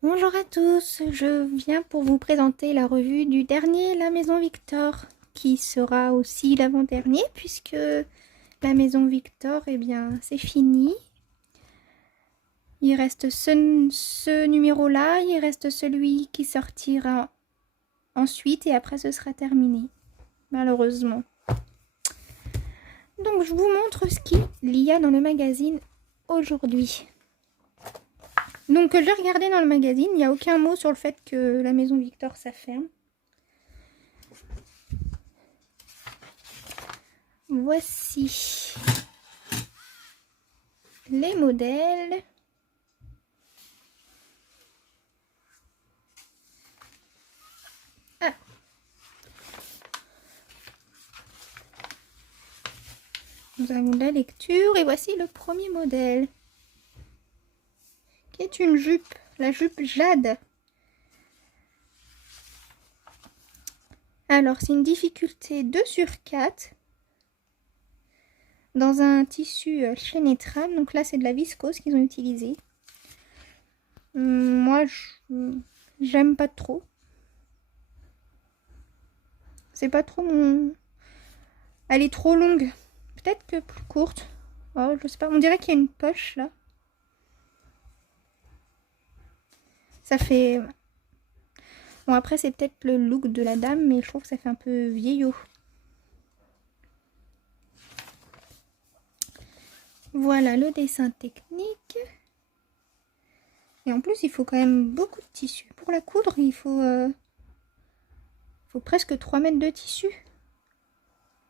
Bonjour à tous, je viens pour vous présenter la revue du dernier La Maison Victor, qui sera aussi l'avant-dernier puisque La Maison Victor, eh bien, c'est fini. Il reste ce numéro-là, il reste celui qui sortira ensuite et après ce sera terminé, malheureusement. Donc je vous montre ce qu'il y a dans le magazine aujourd'hui. Donc j'ai regardé dans le magazine, il n'y a aucun mot sur le fait que la Maison Victor ça ferme. Voici les modèles. Ah. Nous avons la lecture et voici le premier modèle qui est une jupe, la jupe Jade. Alors c'est une difficulté 2/4 dans un tissu chaîne et trame. Donc là c'est de la viscose qu'ils ont utilisé. Moi j'aime pas trop. C'est pas trop mon... Elle est trop longue. Peut-être que plus courte. Oh, je sais pas. On dirait qu'il y a une poche là. Ça fait... Bon après c'est peut-être le look de la dame, mais je trouve que ça fait un peu vieillot. Voilà le dessin technique. Et en plus il faut quand même beaucoup de tissu. Pour la coudre il faut presque 3 mètres de tissu.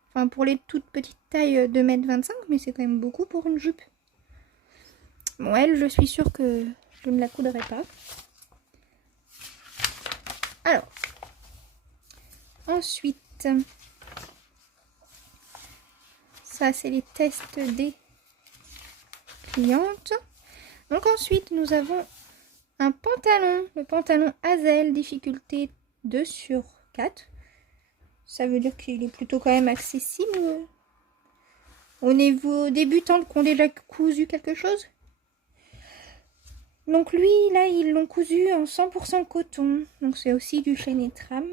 Enfin pour les toutes petites tailles 2,25 m, mais c'est quand même beaucoup pour une jupe. Bon elle je suis sûre que je ne la coudrai pas. Alors, ensuite, ça c'est les tests des clientes. Donc ensuite, nous avons un pantalon, le pantalon Hazel, difficulté 2/4. Ça veut dire qu'il est plutôt quand même accessible au niveau débutant qui ont déjà cousu quelque chose. Donc lui, là, ils l'ont cousu en 100% coton. Donc c'est aussi du chaîne et trame.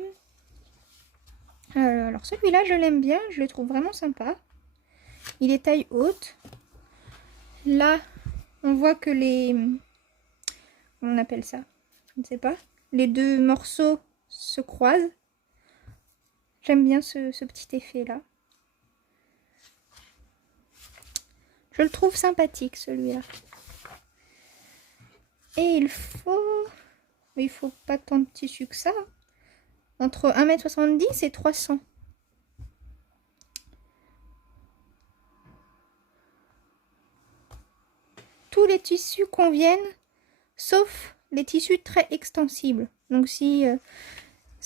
Alors celui-là, je l'aime bien, je le trouve vraiment sympa. Il est taille haute. Là, on voit que les... On appelle ça, je ne sais pas. Les deux morceaux se croisent. J'aime bien ce petit effet-là. Je le trouve sympathique, celui-là. Et il faut pas tant de tissu que ça. Entre 1,70 m et 300. Tous les tissus conviennent, sauf les tissus très extensibles. Donc si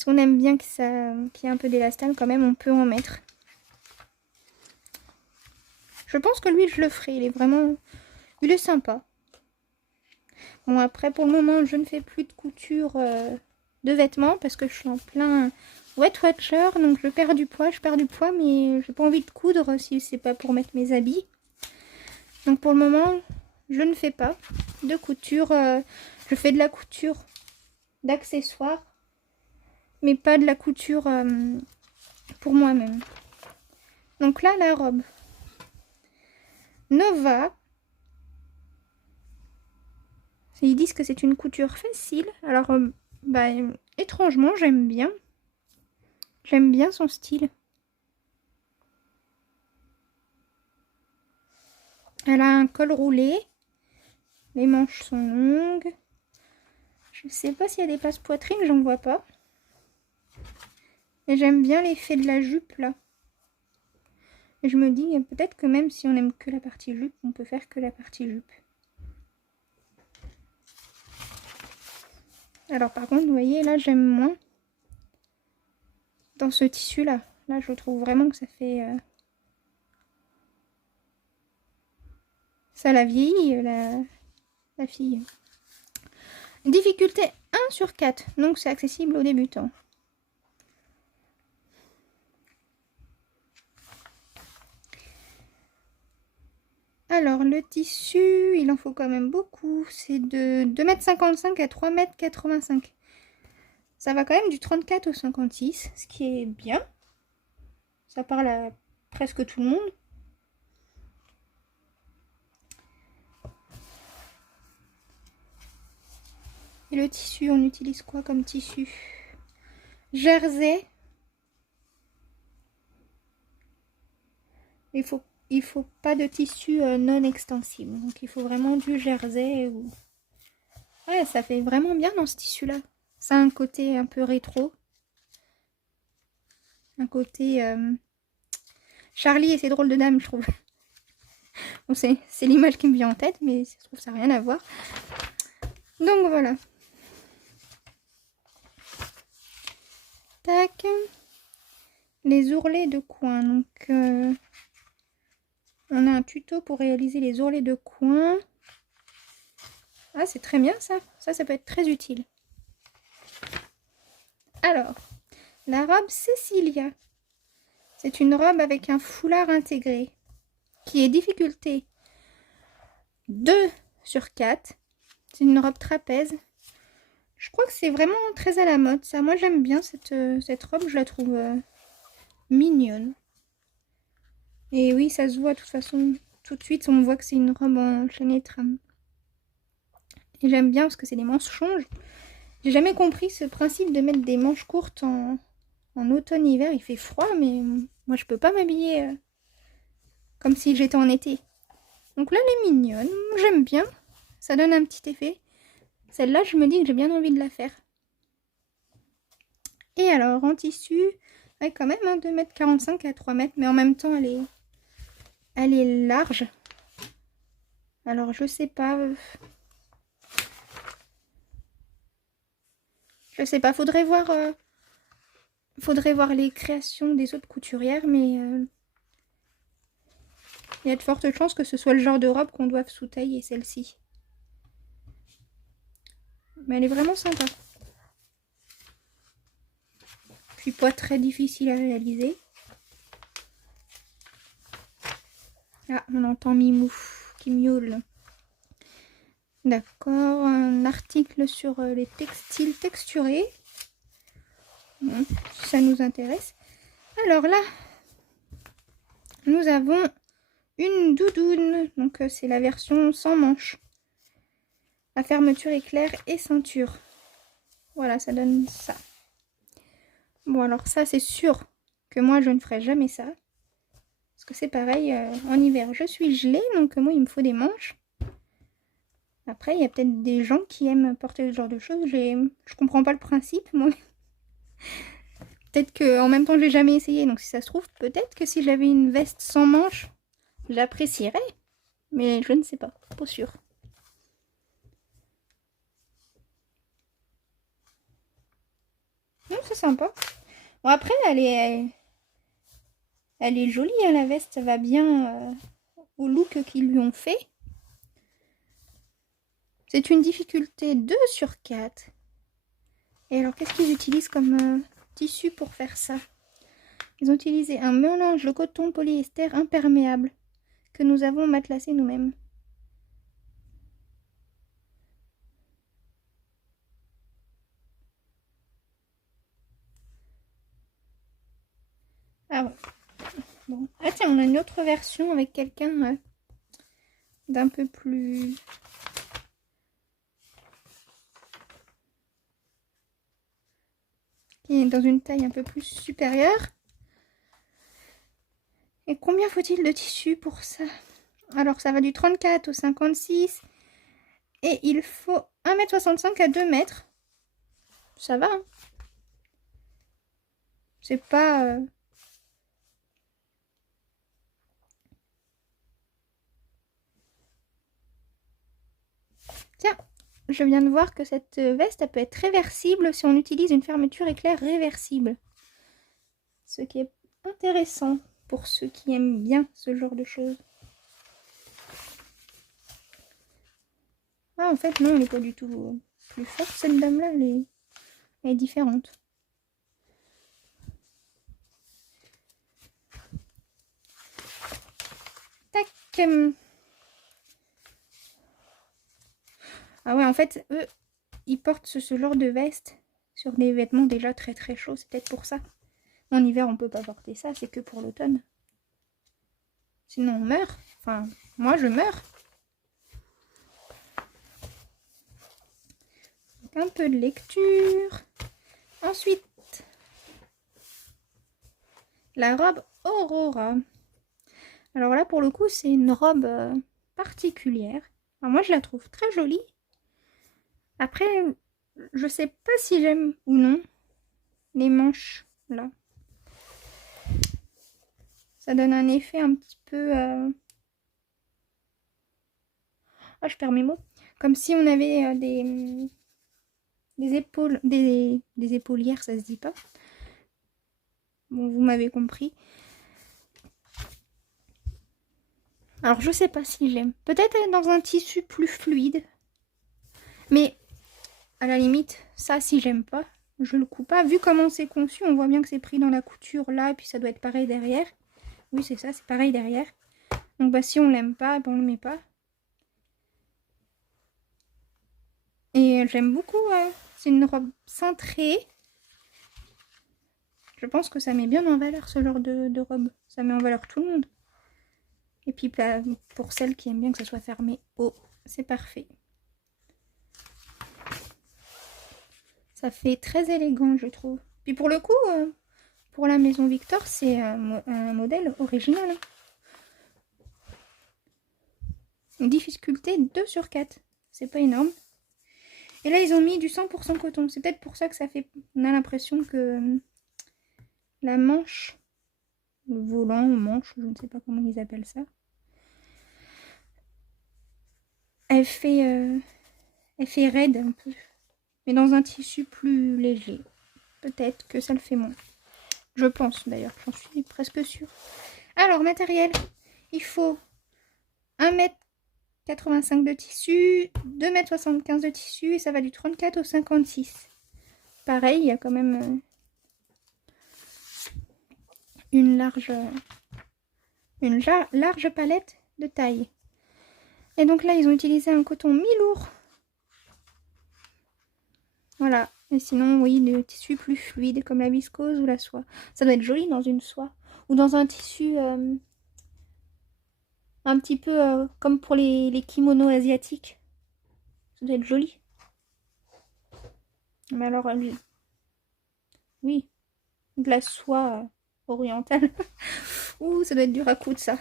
on aime bien qu'il y ait un peu d'élastane quand même, on peut en mettre. Je pense que lui, je le ferai. Il est sympa. Bon, après, pour le moment, je ne fais plus de couture de vêtements parce que je suis en plein wet watcher. Donc, je perds du poids, mais j'ai pas envie de coudre si c'est pas pour mettre mes habits. Donc, pour le moment, je ne fais pas de couture. Je fais de la couture d'accessoires, mais pas de la couture pour moi-même. Donc là, la robe Nova. Ils disent que c'est une couture facile. Alors, étrangement, j'aime bien. J'aime bien son style. Elle a un col roulé. Les manches sont longues. Je ne sais pas s'il y a des passe-poitrine, j'en vois pas. Et j'aime bien l'effet de la jupe là. Et je me dis peut-être que même si on n'aime que la partie jupe, on peut faire que la partie jupe. Alors par contre, vous voyez, là j'aime moins dans ce tissu là. Là je trouve vraiment que ça fait... Ça la vieillit, la fille. Difficulté 1/4, donc c'est accessible aux débutants. Alors, le tissu, il en faut quand même beaucoup. C'est de 2,55 m à 3,85 m. Ça va quand même du 34 au 56, ce qui est bien. Ça parle à presque tout le monde. Et le tissu, on utilise quoi comme tissu? Jersey. Il faut pas de tissu non extensible. Donc il faut vraiment du jersey. Ou... Ouais, ça fait vraiment bien dans ce tissu-là. Ça a un côté un peu rétro. Un côté... Charlie et ses drôles de dames, je trouve. Bon, c'est l'image qui me vient en tête, mais je trouve que ça n'a rien à voir. Donc voilà. Tac. Les ourlets de coin. Donc, on a un tuto pour réaliser les ourlets de coin. Ah, c'est très bien ça. Ça peut être très utile. Alors, la robe Cecilia. C'est une robe avec un foulard intégré qui est difficulté 2/4. C'est une robe trapèze. Je crois que c'est vraiment très à la mode ça. Moi j'aime bien cette robe, je la trouve mignonne. Et oui, ça se voit de toute façon. Tout de suite, on voit que c'est une robe en chaîne trame. Et j'aime bien parce que c'est des manches. J'ai jamais compris ce principe de mettre des manches courtes en automne-hiver. Il fait froid, mais moi je peux pas m'habiller comme si j'étais en été. Donc là, elle est mignonne. J'aime bien. Ça donne un petit effet. Celle-là, je me dis que j'ai bien envie de la faire. Et alors, en tissu, ouais, quand même, hein, 2,45 m à 3 m. Mais en même temps, elle est large. Alors, je sais pas. Je sais pas. Faudrait voir les créations des autres couturières. Mais il y a de fortes chances que ce soit le genre de robe qu'on doive sous-tailler, celle-ci. Mais elle est vraiment sympa. Puis pas très difficile à réaliser. Ah, on entend Mimou qui miaule. D'accord, un article sur les textiles texturés. Bon, si ça nous intéresse. Alors là, nous avons une doudoune. Donc c'est la version sans manches. La fermeture éclair et ceinture. Voilà, ça donne ça. Bon, alors ça, c'est sûr que moi, je ne ferai jamais ça. Parce que c'est pareil, en hiver, je suis gelée. Donc moi, il me faut des manches. Après, il y a peut-être des gens qui aiment porter ce genre de choses. Je comprends pas le principe, moi. Peut-être qu'en même temps, je l'ai jamais essayé. Donc si ça se trouve, peut-être que si j'avais une veste sans manches, j'apprécierais. Mais je ne sais pas, pas sûr. Non, c'est sympa. Bon, après, elle est jolie, hein, la veste. Ça va bien au look qu'ils lui ont fait. C'est une difficulté 2/4. Et alors, qu'est-ce qu'ils utilisent comme tissu pour faire ça? Ils ont utilisé un mélange de coton polyester imperméable que nous avons matelassé nous-mêmes. Ah ouais. Bon. Ah tiens, on a une autre version avec quelqu'un d'un peu plus... qui est dans une taille un peu plus supérieure. Et combien faut-il de tissu pour ça? Alors ça va du 34 au 56. Et il faut 1,65 m à 2 m. Ça va, hein? C'est pas... Tiens, je viens de voir que cette veste, elle peut être réversible si on utilise une fermeture éclair réversible. Ce qui est intéressant pour ceux qui aiment bien ce genre de choses. Ah, en fait, non, elle n'est pas du tout plus forte, cette dame-là. Elle est différente. Tac. Ah ouais, en fait, eux, ils portent ce genre de veste sur des vêtements déjà très très chauds. C'est peut-être pour ça. En hiver, on peut pas porter ça, c'est que pour l'automne. Sinon, on meurt. Enfin, moi, je meurs. Donc, un peu de lecture. Ensuite, la robe Aurora. Alors là, pour le coup, c'est une robe particulière. Alors moi, je la trouve très jolie. Après, je sais pas si j'aime ou non les manches, là. Ça donne un effet un petit peu... Ah, je perds mes mots. Comme si on avait des épaules... Des épaulières, ça se dit pas. Bon, vous m'avez compris. Alors, je sais pas si j'aime. Peut-être dans un tissu plus fluide. Mais, à la limite, ça, si j'aime pas, je le coupe pas. Vu comment c'est conçu, on voit bien que c'est pris dans la couture là, et puis ça doit être pareil derrière. Oui, c'est ça, c'est pareil derrière. Donc, bah, si on l'aime pas, bah, on le met pas. Et j'aime beaucoup. C'est une robe cintrée. Je pense que ça met bien en valeur ce genre de robe. Ça met en valeur tout le monde. Et puis, bah, pour celles qui aiment bien que ça soit fermé haut, c'est parfait. Ça fait très élégant, je trouve. Puis pour le coup, pour la maison Victor, c'est un modèle original. Une difficulté 2 sur 4. C'est pas énorme. Et là, ils ont mis du 100% coton. C'est peut-être pour ça que ça fait... On a l'impression que la manche, le volant ou manche, je ne sais pas comment ils appellent ça, elle fait raide un peu. Mais dans un tissu plus léger. Peut-être que ça le fait moins. Je pense d'ailleurs, j'en suis presque sûre. Alors, matériel, il faut 1,85 m de tissu, 2,75 m de tissu, et ça va du 34 au 56. Pareil, il y a quand même une large palette de taille. Et donc là, ils ont utilisé un coton mi-lourd. Voilà. Et sinon, oui, des tissus plus fluides comme la viscose ou la soie. Ça doit être joli dans une soie. Ou dans un tissu un petit peu comme pour les kimonos asiatiques. Ça doit être joli. Mais alors, oui, de la soie orientale. Ouh, ça doit être dur à coudre, ça.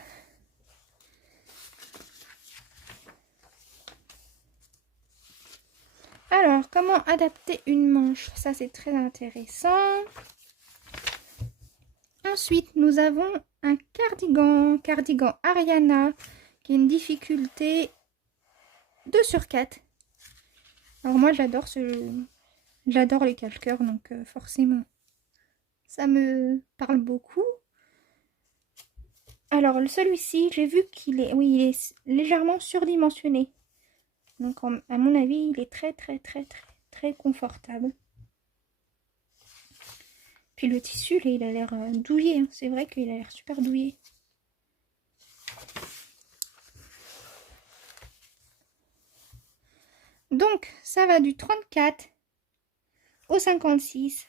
Alors, comment adapter une manche? Ça, c'est très intéressant. Ensuite, nous avons un cardigan Ariana, qui est une difficulté 2 sur 4. Alors moi, j'adore les calqueurs, donc forcément, ça me parle beaucoup. Alors, celui-ci, j'ai vu qu'il est... Oui, il est légèrement surdimensionné. Donc, à mon avis, il est très, très, très, très, très confortable. Puis le tissu, là, il a l'air douillet. Hein. C'est vrai qu'il a l'air super douillet. Donc, ça va du 34 au 56.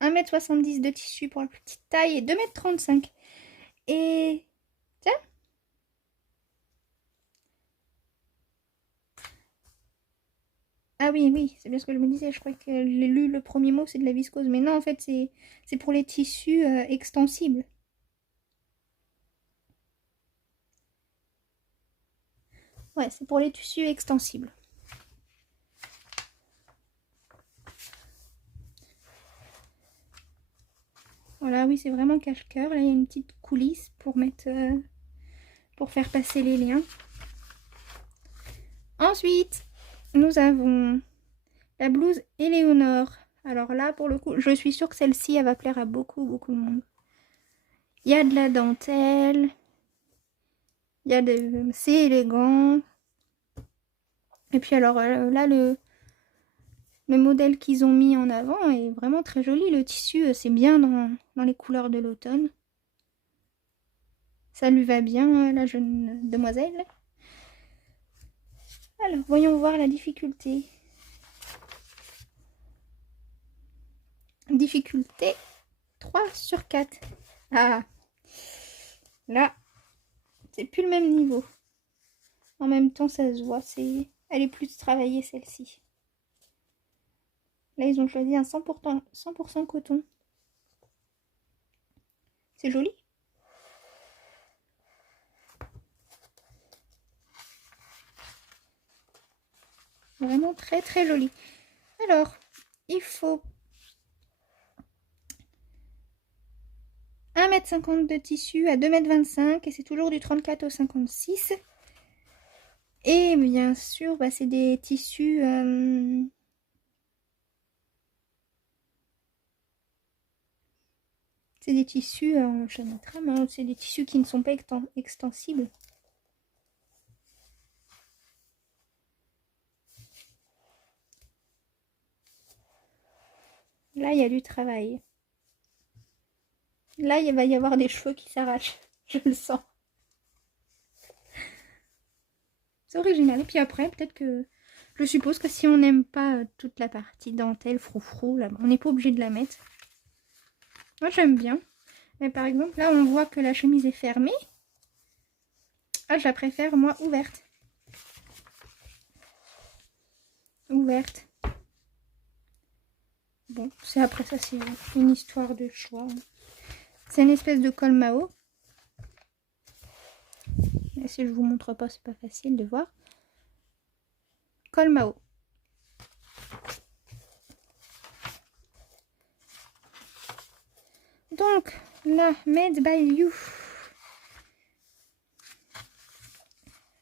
1,70 m de tissu pour la petite taille et 2,35 m. Et... Tiens. Ah oui, oui, c'est bien ce que je me disais. Je crois que j'ai lu le premier mot, c'est de la viscose. Mais non, en fait, c'est pour les tissus extensibles. Ouais, c'est pour les tissus extensibles. Voilà, oui, c'est vraiment cache-cœur. Là, il y a une petite coulisse pour mettre... pour faire passer les liens. Ensuite, nous avons la blouse Éléonore. Alors là, pour le coup, je suis sûre que celle-ci, elle va plaire à beaucoup, beaucoup de monde. Il y a de la dentelle. Il y a de... C'est élégant. Et puis alors, là, le modèle qu'ils ont mis en avant est vraiment très joli. Le tissu, c'est bien dans les couleurs de l'automne. Ça lui va bien, la jeune demoiselle. Alors, voyons voir la difficulté. Difficulté 3 sur 4. Ah, là, c'est plus le même niveau. En même temps, ça se voit, elle est plus travaillée celle-ci. Là, ils ont choisi un 100% coton. C'est joli. Vraiment très très joli. Alors, il faut 1,50 m de tissu à 2,25 m et c'est toujours du 34 au 56. Et bien sûr, bah, c'est des tissus... c'est des tissus en chaîne à trame, hein, c'est des tissus qui ne sont pas extensibles. Là, il y a du travail. Là, il va y avoir des cheveux qui s'arrachent. Je le sens. C'est original. Et puis après, peut-être que... Je suppose que si on n'aime pas toute la partie dentelle, froufrou, là, on n'est pas obligé de la mettre. Moi, j'aime bien. Mais par exemple, là, on voit que la chemise est fermée. Ah, je la préfère, moi, ouverte. Ouverte. Bon, c'est après ça, c'est une histoire de choix. C'est une espèce de col Mao. Et si je vous montre pas, c'est pas facile de voir. Col Mao. Donc, là, Made by You.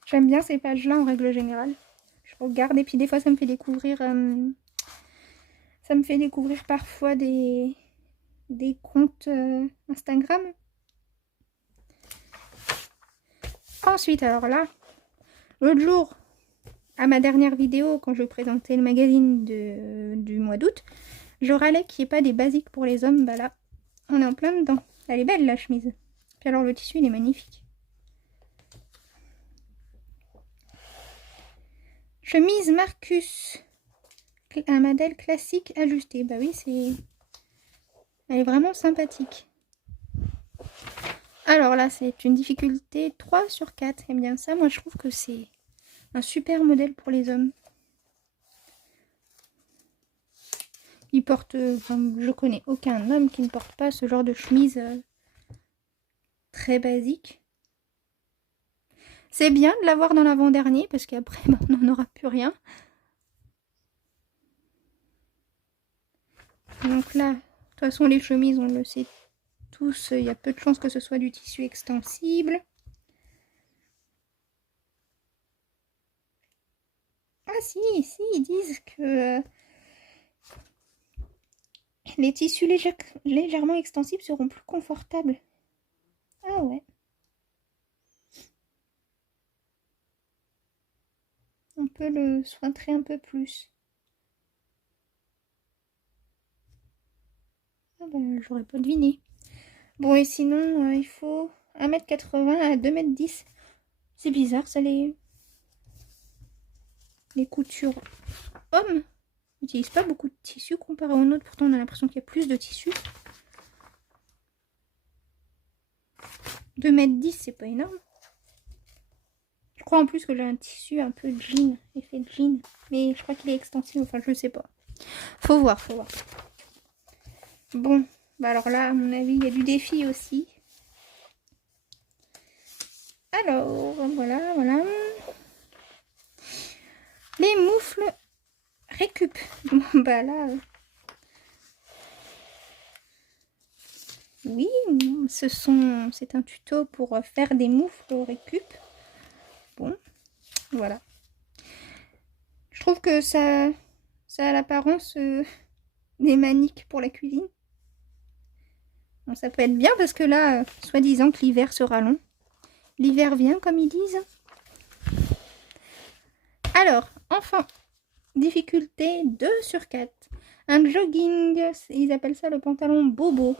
J'aime bien ces pages-là en règle générale. Je regarde et puis des fois, ça me fait découvrir... ça me fait découvrir parfois des comptes Instagram. Ensuite, alors là, l'autre jour, à ma dernière vidéo, quand je présentais le magazine du mois d'août, je râlais qu'il n'y ait pas des basiques pour les hommes. Bah là, on est en plein dedans. Elle est belle, la chemise. Puis alors, le tissu, il est magnifique. Chemise Marcus. Un modèle classique ajusté. Bah oui, c'est... Elle est vraiment sympathique. Alors là, c'est une difficulté 3 sur 4. Et bien ça, moi, je trouve que c'est un super modèle pour les hommes. Ils portent... Enfin, je connais aucun homme qui ne porte pas ce genre de chemise très basique. C'est bien de l'avoir dans l'avant-dernier, parce qu'après, bah, on n'en aura plus rien. Donc là, de toute façon, les chemises, on le sait tous, il y a peu de chances que ce soit du tissu extensible. Ah si, ils disent que les tissus légèrement extensibles seront plus confortables. Ah ouais. On peut le sointrer un peu plus. Ah ben, j'aurais pas deviné. Bon, et sinon, il faut 1,80 m à 2,10 m. C'est bizarre, ça, les coutures hommes n'utilisent pas beaucoup de tissu comparé aux nôtres. Pourtant, on a l'impression qu'il y a plus de tissu. 2,10 m, c'est pas énorme. Je crois en plus que j'ai un tissu un peu jean, effet jean. Mais je crois qu'il est extensible, enfin, je sais pas. Faut voir. Bon, bah alors là, à mon avis, il y a du défi aussi. Alors, voilà. Les moufles récup. Bon, bah là... oui, c'est un tuto pour faire des moufles récup. Bon, voilà. Je trouve que ça a l'apparence des maniques pour la cuisine. Bon, ça peut être bien parce que là, soi-disant que l'hiver sera long. L'hiver vient, comme ils disent. Alors, enfin, difficulté 2 sur 4. Un jogging, ils appellent ça le pantalon bobo.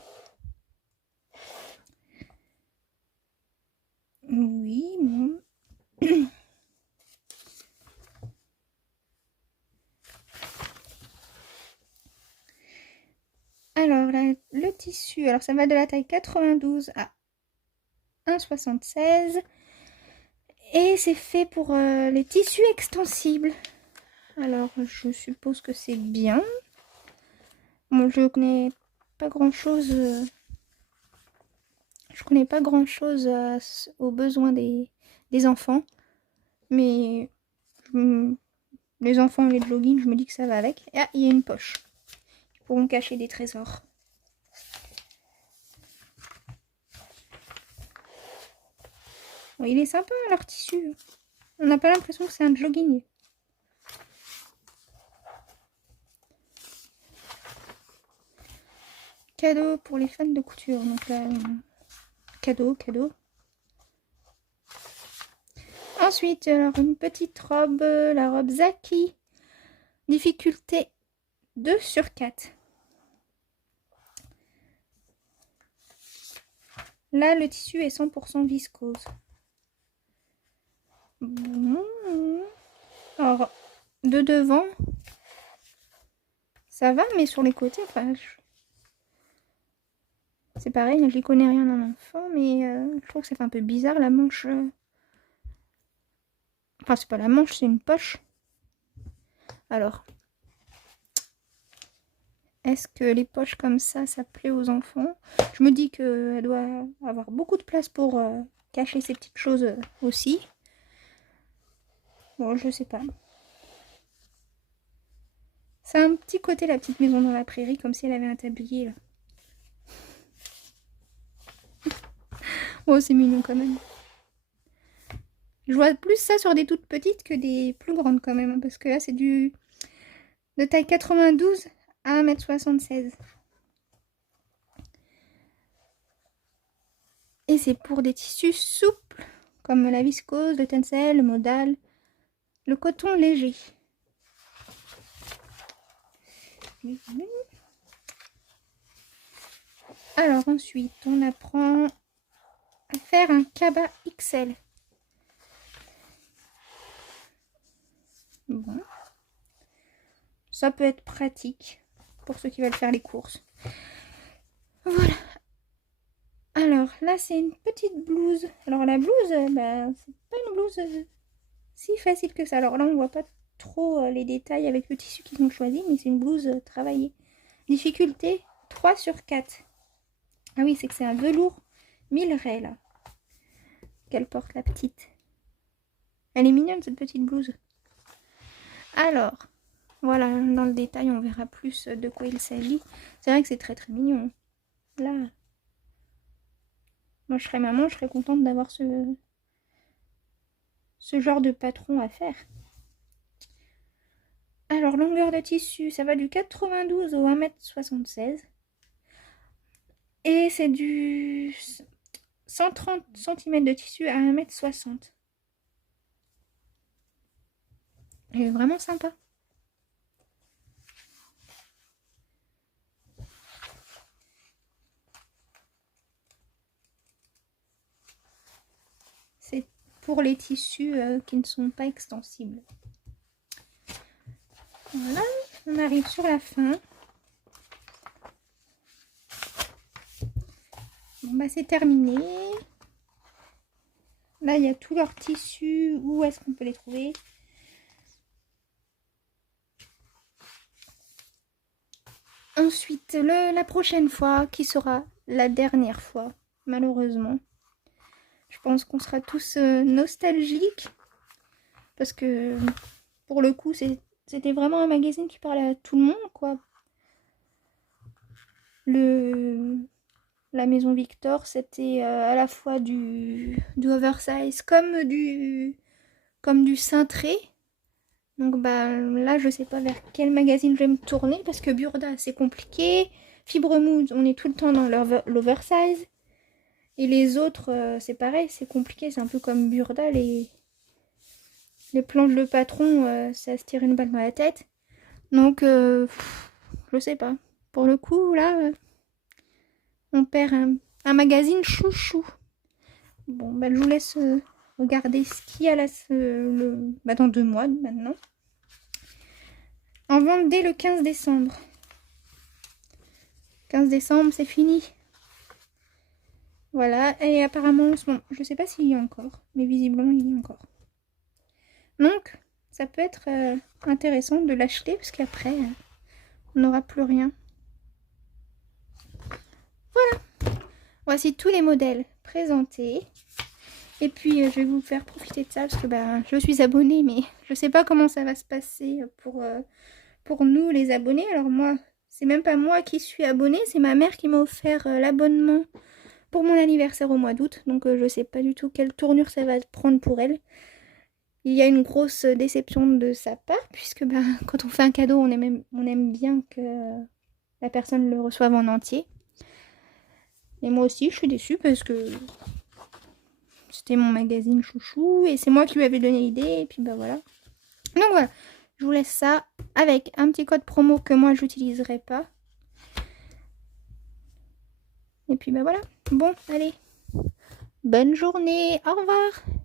Oui, bon. tissu. Alors ça va de la taille 92 à 1,76. Et c'est fait pour les tissus extensibles. Alors je suppose que c'est bien. Bon, je connais pas grand chose. Je connais pas grand chose aux besoins des enfants. Mais les enfants et les joggings, je me dis que ça va avec. Ah, il y a une poche. Ils pourront cacher des trésors. Bon, il est sympa leur tissu. On n'a pas l'impression que c'est un jogging. Cadeau pour les fans de couture. Donc là, cadeau. Ensuite, alors une petite robe, la robe Zaki. Difficulté 2 sur 4. Là, le tissu est 100% viscose. Bon. Alors, de devant, ça va, mais sur les côtés, enfin, c'est pareil, je n'y connais rien en enfant, mais je trouve que ça fait un peu bizarre la manche. Enfin, c'est pas la manche, c'est une poche. Alors, est-ce que les poches comme ça plaît aux enfants? Je me dis qu'elle doit avoir beaucoup de place pour cacher ces petites choses aussi. Bon, je sais pas. C'est un petit côté la petite maison dans la prairie, comme si elle avait un tablier là. Oh, c'est mignon quand même. Je vois plus ça sur des toutes petites que des plus grandes quand même. Parce que là, c'est de taille 92 à 1,76 m. Et c'est pour des tissus souples, comme la viscose, le tencel, le modal, le coton léger. Alors ensuite, on apprend à faire un cabas XL. Bon. Ça peut être pratique pour ceux qui veulent faire les courses. Voilà. Alors là, c'est une petite blouse. Alors la blouse, c'est pas une blouse si facile que ça. Alors là, on voit pas trop les détails avec le tissu qu'ils ont choisi, mais c'est une blouse travaillée. Difficulté 3 sur 4. Ah oui, c'est que c'est un velours Milleray là qu'elle porte, la petite. Elle est mignonne cette petite blouse. Alors, voilà, dans le détail, on verra plus de quoi il s'agit. C'est vrai que c'est très très mignon. Là, moi je serais maman, je serais contente d'avoir ce genre de patron à faire. Alors, longueur de tissu, ça va du 92 au 1,76 m. Et c'est du 130 cm de tissu à 1,60 m. Elle est vraiment sympa. C'est pour les tissus qui ne sont pas extensibles. Voilà, on arrive sur la fin. Bon bah c'est terminé. Là il y a tous leurs tissus. Où est-ce qu'on peut les trouver? Ensuite, la prochaine fois, qui sera la dernière fois, malheureusement. Je pense qu'on sera tous nostalgiques. Parce que, pour le coup, c'était vraiment un magazine qui parlait à tout le monde, quoi. La Maison Victor, c'était à la fois du oversize comme du cintré. Donc bah là, je sais pas vers quel magazine je vais me tourner parce que Burda, c'est compliqué. Fibre Mood, on est tout le temps dans l'oversize. Et les autres, c'est pareil, c'est compliqué. C'est un peu comme Burda, les planches de patron, ça se tire une balle dans la tête. Donc, je sais pas. Pour le coup, là, on perd un magazine chouchou. Bon, bah je vous laisse regarder ce qu'il y a là dans 2 mois maintenant. En vente dès le 15 décembre. 15 décembre, c'est fini. Voilà, et apparemment, en ce moment, je sais pas s'il y a encore, mais visiblement, il y a encore. Donc, ça peut être intéressant de l'acheter, parce qu'après, on n'aura plus rien. Voilà. Voici tous les modèles présentés. Et puis, je vais vous faire profiter de ça, parce que je suis abonnée, mais je sais pas comment ça va se passer pour nous, les abonnés. Alors moi, c'est même pas moi qui suis abonnée, c'est ma mère qui m'a offert l'abonnement pour mon anniversaire au mois d'août. Donc, je sais pas du tout quelle tournure ça va prendre pour elle. Il y a une grosse déception de sa part, puisque quand on fait un cadeau, on aime bien que la personne le reçoive en entier. Et moi aussi, je suis déçue parce que c'était mon magazine chouchou et c'est moi qui lui avais donné l'idée. Et puis voilà. Donc voilà, je vous laisse ça avec un petit code promo que moi j'utiliserai pas. Et puis voilà. Bon, allez. Bonne journée. Au revoir.